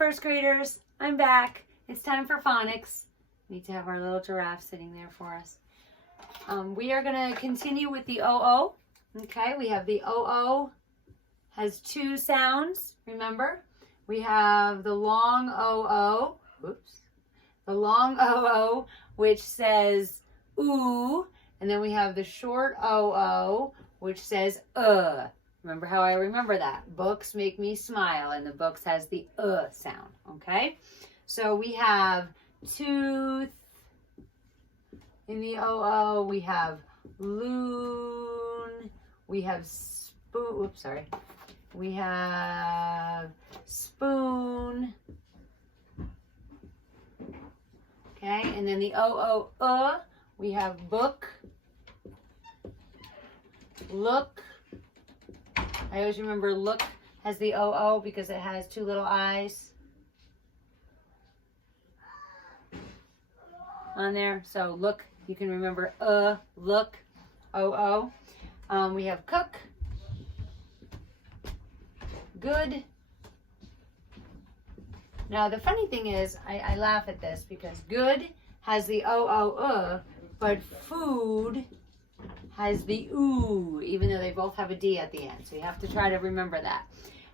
first graders, I'm back. It's time for phonics. Need to have our little giraffe sitting there for us. We are going to continue with the OO. Okay, we have the OO has two sounds, remember? We have the long OO, whoops, the long OO, which says ooh, and then we have the short OO, which says Remember how I remember that? Books make me smile, and the books has the sound, okay? So we have tooth in the OO, we have loon, we have spoon, oops, sorry. We have spoon, okay? And then the OO, we have book, look. I always remember look has the OO because it has two little eyes on there. So look, you can remember look, OO. We have cook, good. Now the funny thing is, I laugh at this because good has the OO, but food has the ooh, even though they both have a D at the end. So you have to try to remember that.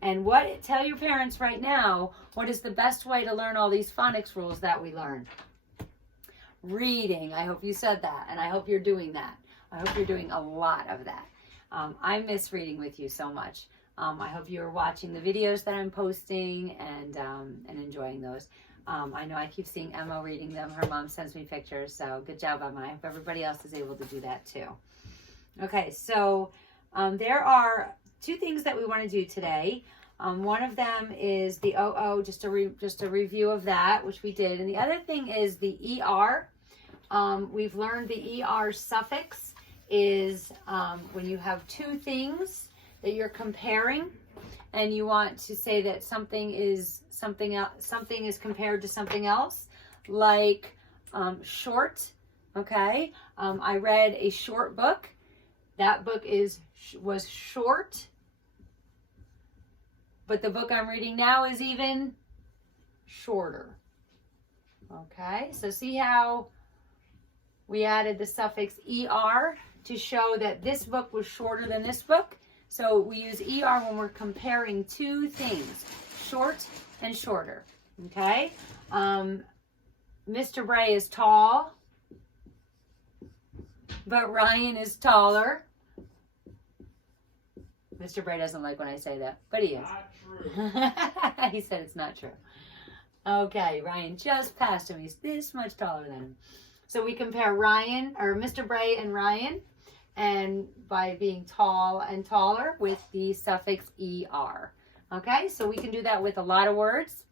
And tell your parents right now, what is the best way to learn all these phonics rules that we learn? Reading. I hope you said that, and I hope you're doing that. I hope you're doing a lot of that. I miss reading with you so much. I hope you're watching the videos that I'm posting and enjoying those. I know I keep seeing Emma reading them. Her mom sends me pictures, so good job, Emma. I hope everybody else is able to do that too. Okay, so there are two things that we want to do today. One of them is the OO, just a review of that, which we did. And the other thing is the ER. We've learned the ER suffix is when you have two things that you're comparing and you want to say that something is compared to something else, like short, okay? I read a short book. That book was short, but the book I'm reading now is even shorter. Okay, so see how we added the suffix ER to show that this book was shorter than this book? So we use ER when we're comparing two things, short and shorter. Okay, Mr. Bray is tall, but Ryan is taller. Mr. Bray doesn't like when I say that, but he is. Not true. He said it's not true. Okay, Ryan just passed him. He's this much taller than him. So we compare Mr. Bray and Ryan, and by being tall and taller with the suffix ER. Okay, so we can do that with a lot of words.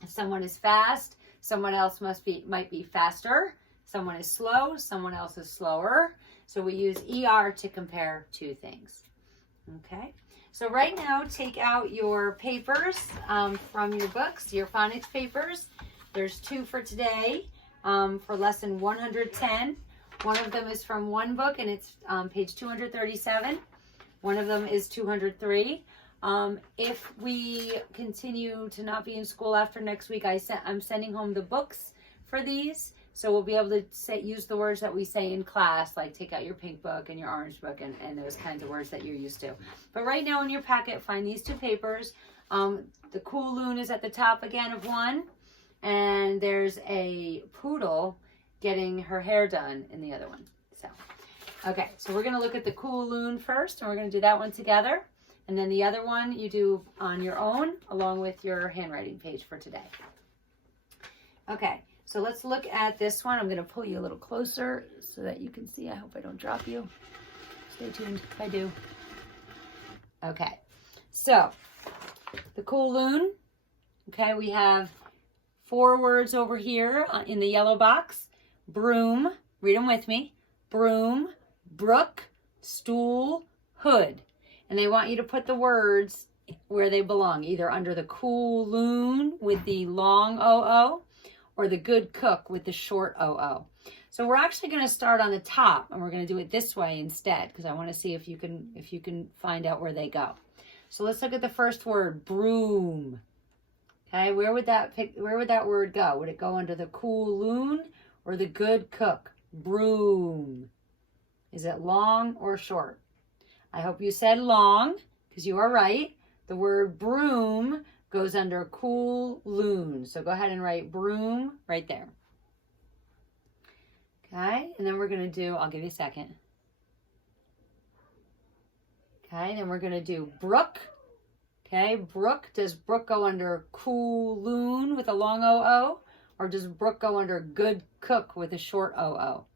If someone is fast, someone else might be faster. Someone is slow, someone else is slower. So we use ER to compare two things. Okay, so right now take out your papers from your books, your phonics papers. There's two for today for lesson 110. One of them is from one book and it's page 237. One of them is 203. If we continue to not be in school after next week, I'm sending home the books for these. So we'll be able to use the words that we say in class, like take out your pink book and your orange book and those kinds of words that you're used to. But right now in your packet, find these two papers. The cool loon is at the top again of one. And there's a poodle getting her hair done in the other one. So, okay, so we're going to look at the cool loon first, and we're going to do that one together. And then the other one you do on your own, along with your handwriting page for today. Okay. So let's look at this one. I'm going to pull you a little closer so that you can see. I hope I don't drop you. Stay tuned if I do. Okay. So the cool loon. Okay. We have 4 words over here in the yellow box. Broom. Read them with me. Broom, brook, stool, hood. And they want you to put the words where they belong, either under the cool loon with the long OO, or the good cook with the short OO. So we're actually going to start on the top, and we're going to do it this way instead, because I want to see if you can find out where they go. So let's look at the first word, broom. Okay, where would that word go? Would it go under the cool loon or the good cook? Broom. Is it long or short? I hope you said long, because you are right. The word broom goes under cool loon. So go ahead and write broom right there. Okay, and then we're going to do, I'll give you a second. Okay, then we're going to do brook. Okay, brook. Does brook go under cool loon with a long O-O? Or does brook go under good cook with a short O-O?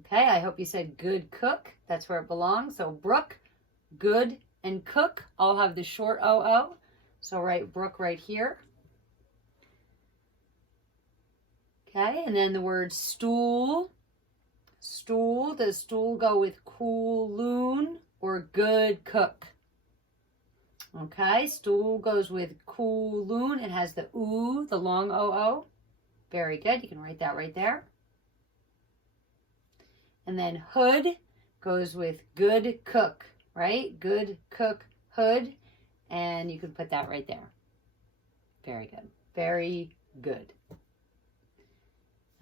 Okay, I hope you said good cook. That's where it belongs. So brook, good, and cook all have the short O-O. So write brook right here. Okay, and then the word stool. Stool. Does stool go with cool loon or good cook? Okay, stool goes with cool loon. It has the oo, the long O-O. Very good. You can write that right there. And then hood goes with good cook, right? Good cook, hood. And you can put that right there. Very good. Very good.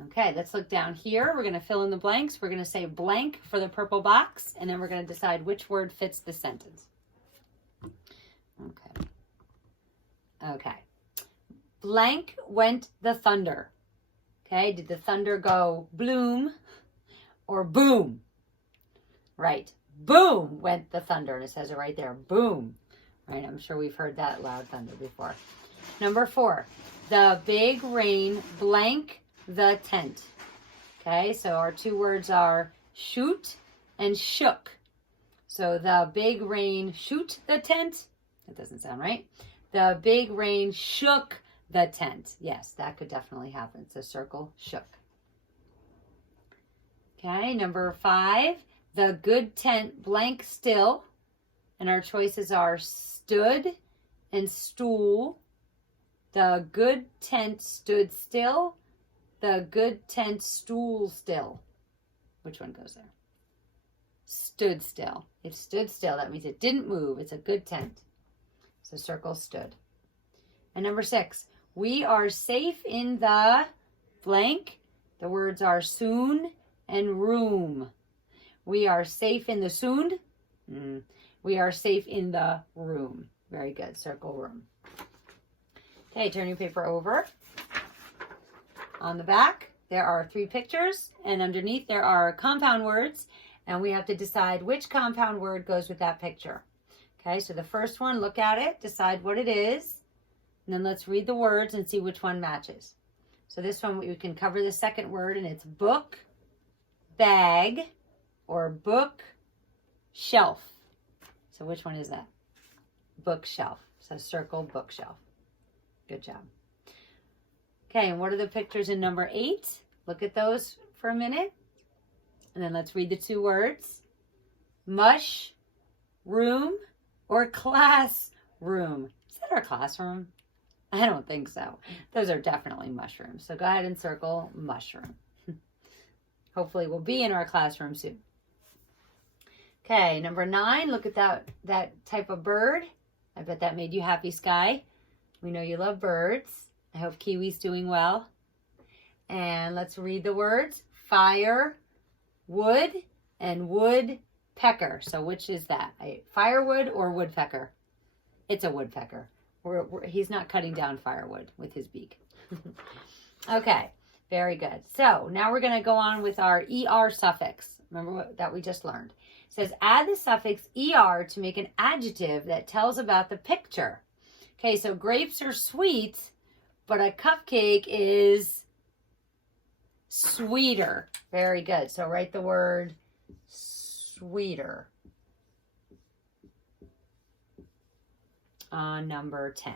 Okay, let's look down here. We're going to fill in the blanks. We're going to say blank for the purple box, and then we're going to decide which word fits the sentence. Okay. Okay. Blank went the thunder. Okay, did the thunder go bloom or boom? Right. Boom went the thunder, and it says it right there. Boom. Right, I'm sure we've heard that loud thunder before. Number 4, the big rain blank the tent. Okay, so our two words are shoot and shook. So the big rain shoot the tent. That doesn't sound right. The big rain shook the tent. Yes, that could definitely happen. So circle shook. Okay, number 5, the good tent blank still. And our choices are stood and stool. The good tent stood still. The good tent stool still. Which one goes there? Stood still. If stood still, that means it didn't move. It's a good tent. So circle stood. And number 6, we are safe in the blank. The words are soon and room. We are safe in the soon. We are safe in the room. Very good. Circle room. Okay, turn your paper over. On the back, there are 3 pictures, and underneath there are compound words, and we have to decide which compound word goes with that picture. Okay, so the first one, look at it, decide what it is, and then let's read the words and see which one matches. So this one, we can cover the second word, and it's book, bag, or book, shelf. So which one is that? Bookshelf. So circle bookshelf. Good job. Okay, and what are the pictures in number 8? Look at those for a minute. And then let's read the 2 words. Mush, room, or classroom. Is that our classroom? I don't think so. Those are definitely mushrooms. So go ahead and circle mushroom. Hopefully we'll be in our classroom soon. Okay, number 9, look at that type of bird. I bet that made you happy, Sky. We know you love birds. I hope Kiwi's doing well. And let's read the words. Fire, wood, and woodpecker. So which is that? Firewood or woodpecker? It's a woodpecker. He's not cutting down firewood with his beak. Okay, very good. So now we're going to go on with our ER suffix. Remember that we just learned. It says add the suffix ER to make an adjective that tells about the picture. Okay, so grapes are sweet, but a cupcake is sweeter. Very good. So write the word sweeter on number 10.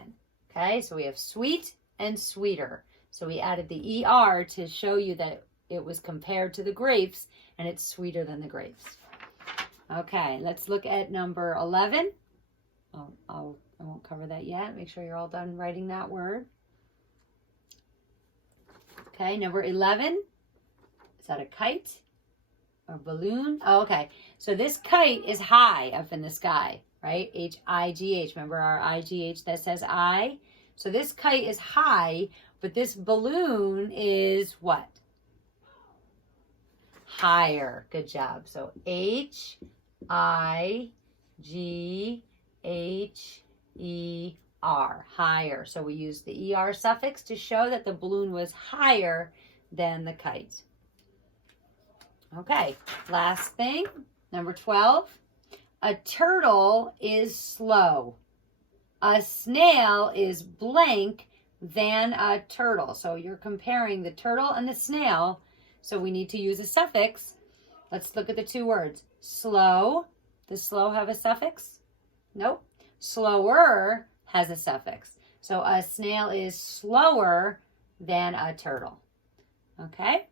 Okay, so we have sweet and sweeter. So we added the ER to show you that it was compared to the grapes and it's sweeter than the grapes. Okay, let's look at number 11. I won't cover that yet. Make sure you're all done writing that word. Okay, number 11. Is that a kite or balloon? Oh, okay. So this kite is high up in the sky, right? H-I-G-H. Remember our I-G-H that says I? So this kite is high, but this balloon is what? Higher. Good job. So H-I-G-H-E-R. Higher. So we use the ER suffix to show that the balloon was higher than the kite. Okay, last thing, number 12. A turtle is slow. A snail is blank than a turtle. So you're comparing the turtle and the snail. So we need to use a suffix. Let's look at the two words. Slow. Does slow have a suffix? Nope. Slower has a suffix. So a snail is slower than a turtle. Okay?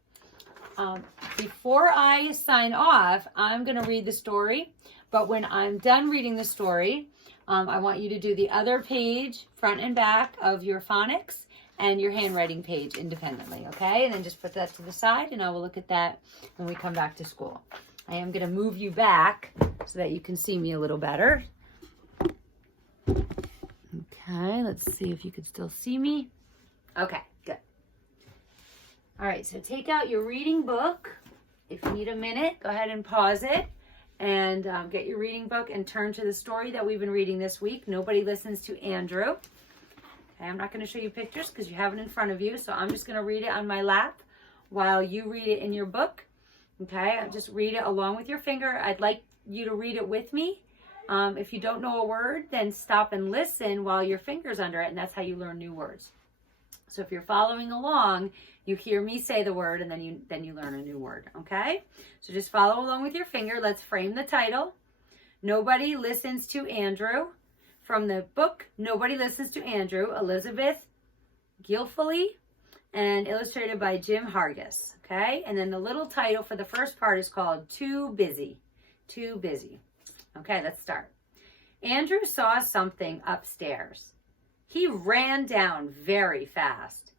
Before I sign off, I'm going to read the story. But when I'm done reading the story, I want you to do the other page, front and back of your phonics and your handwriting page independently, okay? And then just put that to the side, and I will look at that when we come back to school. I am going to move you back so that you can see me a little better. Okay, let's see if you can still see me. Okay, good. All right, so take out your reading book. If you need a minute, go ahead and pause it and get your reading book and turn to the story that we've been reading this week. Nobody listens to Andrew. Okay, I'm not going to show you pictures because you have it in front of you, so I'm just going to read it on my lap while you read it in your book. Okay, I'll just read it along with your finger. I'd like you to read it with me. If you don't know a word, then stop and listen while your finger's under it, and that's how you learn new words. So if you're following along, you hear me say the word, and then you learn a new word, okay? So just follow along with your finger. Let's frame the title. Nobody Listens to Andrew. From the book, Nobody Listens to Andrew, Elizabeth Gilfilly, and illustrated by Jim Hargis, okay? And then the little title for the first part is called Too Busy. Too Busy. Okay, let's start. Andrew saw something upstairs. He ran down very fast.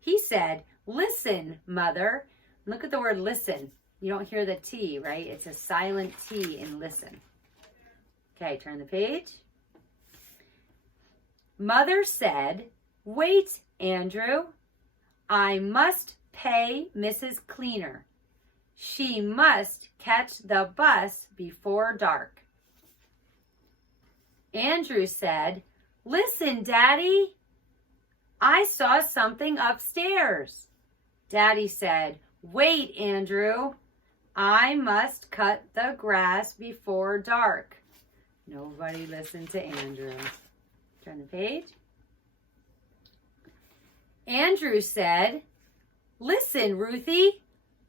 He said, "Listen, Mother." Look at the word listen. You don't hear the T, right? It's a silent T in listen. Okay, turn the page. Mother said, "Wait, Andrew. I must pay Mrs. Cleaner. She must catch the bus before dark." Andrew said, "Listen, Daddy. I saw something upstairs." Daddy said, "Wait, Andrew. I must cut the grass before dark." Nobody listened to Andrew. Turn the page. Andrew said, "Listen, Ruthie.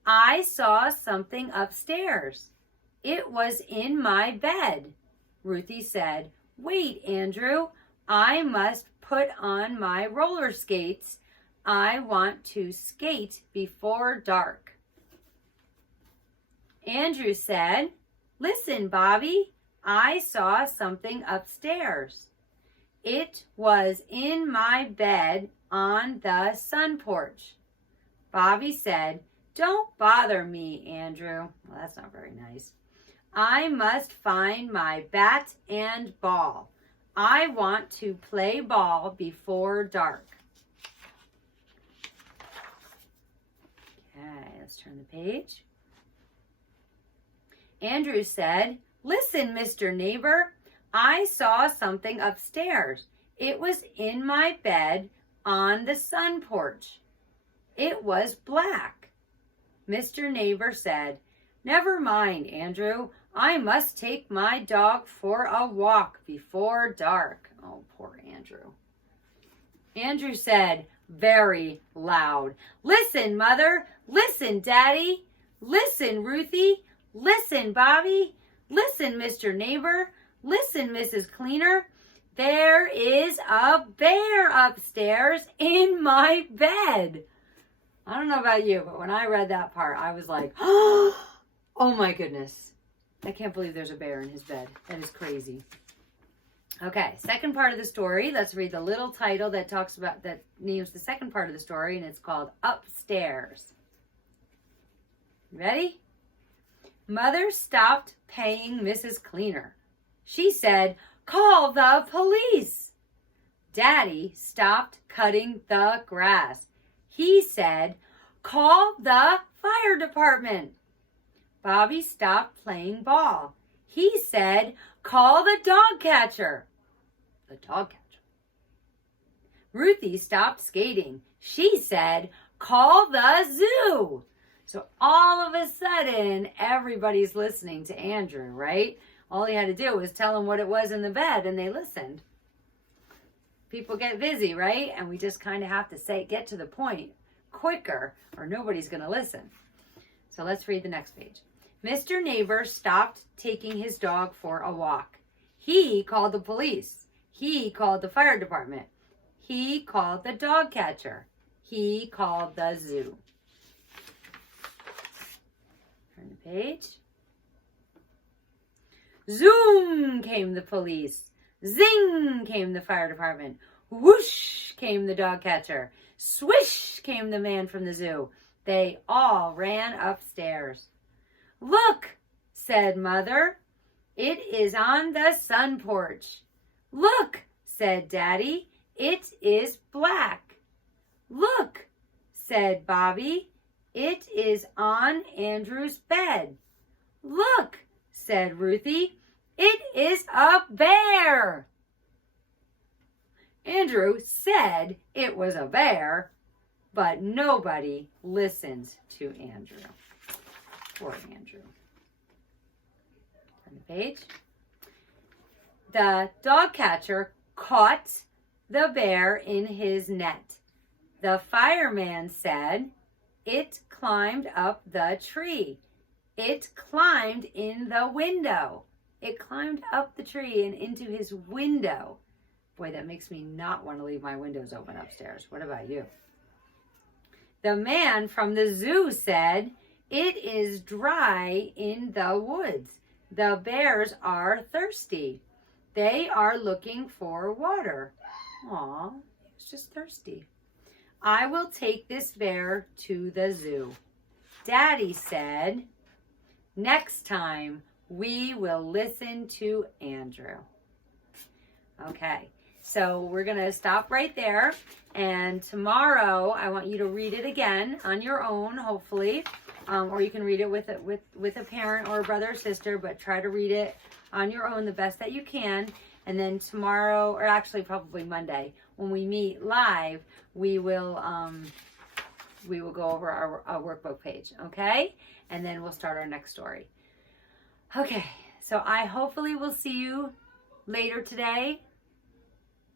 I saw something upstairs. It was in my bed." Ruthie said, "Wait, Andrew. I must put on my roller skates. I want to skate before dark." Andrew said, "Listen, Bobby. I saw something upstairs. It was in my bed on the sun porch." Bobby said, "Don't bother me, Andrew." Well, that's not very nice. "I must find my bat and ball. I want to play ball before dark." Okay, let's turn the page. Andrew said, "Listen, Mr. Neighbor. I saw something upstairs. It was in my bed on the sun porch. It was black." Mr. Neighbor said, "Never mind, Andrew. I must take my dog for a walk before dark." Oh, poor Andrew. Andrew said very loud, "Listen, Mother. Listen, Daddy. Listen, Ruthie. Listen, Bobby. Listen, Mr. Neighbor. Listen, Mrs. Cleaner. There is a bear upstairs in my bed." I don't know about you, but when I read that part, I was like, oh my goodness. I can't believe there's a bear in his bed. That is crazy. Okay, second part of the story. Let's read the little title that names the second part of the story, and it's called Upstairs. Ready? Mother stopped paying Mrs. Cleaner. She said, "Call the police." Daddy stopped cutting the grass. He said, "Call the fire department." Bobby stopped playing ball. He said, "Call the dog catcher." The dog catcher. Ruthie stopped skating. She said, "Call the zoo." So all of a sudden, everybody's listening to Andrew, right? All he had to do was tell them what it was in the bed, and they listened. People get busy, right? And we just kind of have to get to the point quicker, or nobody's going to listen. So let's read the next page. Mr. Neighbor stopped taking his dog for a walk. He called the police. He called the fire department. He called the dog catcher. He called the zoo. Turn the page. Zoom came the police. Zing came the fire department. Whoosh came the dog catcher. Swish came the man from the zoo. They all ran upstairs. "Look," said Mother. "It is on the sun porch." "Look," said Daddy. "It is black." "Look," said Bobby. "It is on Andrew's bed." "Look," said Ruthie. "It is a bear." Andrew said it was a bear, but nobody listened to Andrew. Poor Andrew. Turn the page. The dog catcher caught the bear in his net. The fireman said, "It climbed up the tree. It climbed in the window." It climbed up the tree and into his window. Boy, that makes me not want to leave my windows open upstairs. What about you? The man from the zoo said, "It is dry in the woods. The bears are thirsty. They are looking for water." Aw, it's just thirsty. "I will take this bear to the zoo." Daddy said, "Next time we will listen to Andrew." Okay, so we're going to stop right there. And tomorrow I want you to read it again on your own, hopefully. Or you can read it with a parent or a brother or sister, but try to read it on your own the best that you can. And then tomorrow, or actually probably Monday, when we meet live, we will go over our workbook page, okay? And then we'll start our next story. Okay, so I hopefully will see you later today.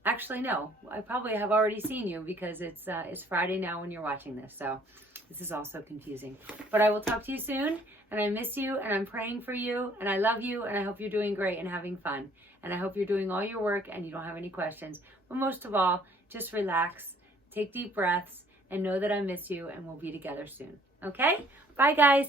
Actually, no, I probably have already seen you because it's Friday now when you're watching this, so this is also confusing. But I will talk to you soon, and I miss you, and I'm praying for you, and I love you, and I hope you're doing great and having fun. And I hope you're doing all your work and you don't have any questions. But most of all, just relax, take deep breaths, and know that I miss you, and we'll be together soon. Okay? Bye, guys.